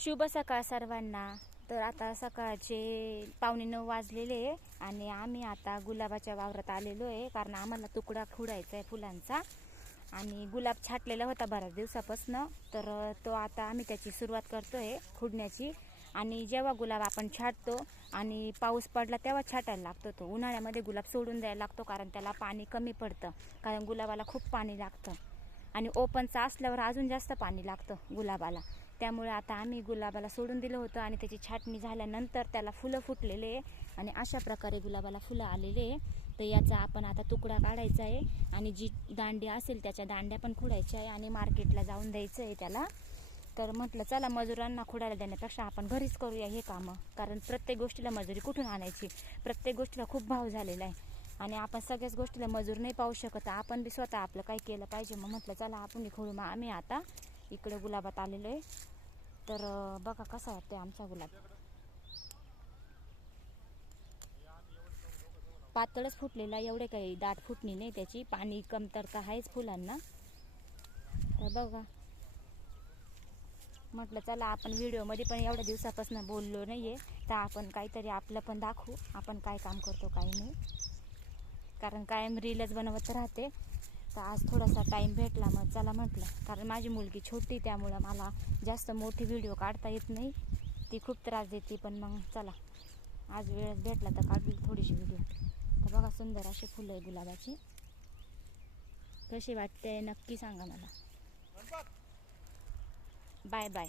शुभ सकाळ सर्वांना. तर आता सकाळचे पावणे नऊ वाजलेले आहे आणि आम्ही आता गुलाबाच्या वावरात आलेलो आहे कारण आम्हाला तुकडा खुडायचा आहे फुलांचा. आणि गुलाब छाटलेला होता बऱ्याच दिवसापासून तर तो आता आम्ही त्याची सुरुवात करतोय खुडण्याची. आणि जेव्हा गुलाब आपण छाटतो आणि पाऊस पडला तेव्हा छाटायला लागतो तो. उन्हाळ्यामध्ये गुलाब सोडून द्यायला लागतो कारण त्याला पाणी कमी पडतं कारण गुलाबाला खूप पाणी लागतं. आणि ओपनचा असल्यावर अजून जास्त पाणी लागतं गुलाबाला. त्यामुळे आता आम्ही गुलाबाला सोडून दिलं होतं आणि त्याची छाटणी झाल्यानंतर त्याला फुलं फुटलेले आणि अशा प्रकारे गुलाबाला फुलं आलेले तर याचा आपण आता तुकडा काढायचा आहे. आणि जी दांडी असेल त्याच्या दांड्या पण खुडायच्या आहे आणि मार्केटला जाऊन द्यायचं आहे त्याला. तर म्हटलं चला मजुरांना खुडायला देण्यापेक्षा आपण घरीच करूया हे कामं. कारण प्रत्येक गोष्टीला मजुरी कुठून आणायची? प्रत्येक गोष्टीला खूप भाव झालेला आहे. आणि आपण सगळ्याच गोष्टीला मजूर नाही पाहू शकत. आपण बी स्वतः आपलं काही केलं पाहिजे. मग म्हटलं चला आपण खोडू मग आम्ही आता इकडे गुलाबात आलेलो आहे. तर बघा कसा वाटते आमचा गुलाब. पातळच फुटलेला एवढे काही दाट फुटणी नाही त्याची. पाणी कमतरता आहेच फुलांना. तर बघा. म्हटलं चला आपण व्हिडिओमध्ये पण एवढ्या दिवसापासून बोललो नाही आहे तर आपण काहीतरी आपलं पण दाखवू. आपण काय काम करतो काही नाही. कारण कायम रीलच बनवत राहते. तर आज थोडासा टाईम भेटला मग चला म्हटलं. कारण माझी मुलगी छोटी त्यामुळं मला जास्त मोठी व्हिडिओ काढता येत नाही. ती खूप त्रास देते पण मग चला. आज वेळच भेटला तर काढली थोडीशी व्हिडिओ तर बघा सुंदर अशी फुलं आहे गुलाबाची. कशी वाटते नक्की सांगा मला. Bye bye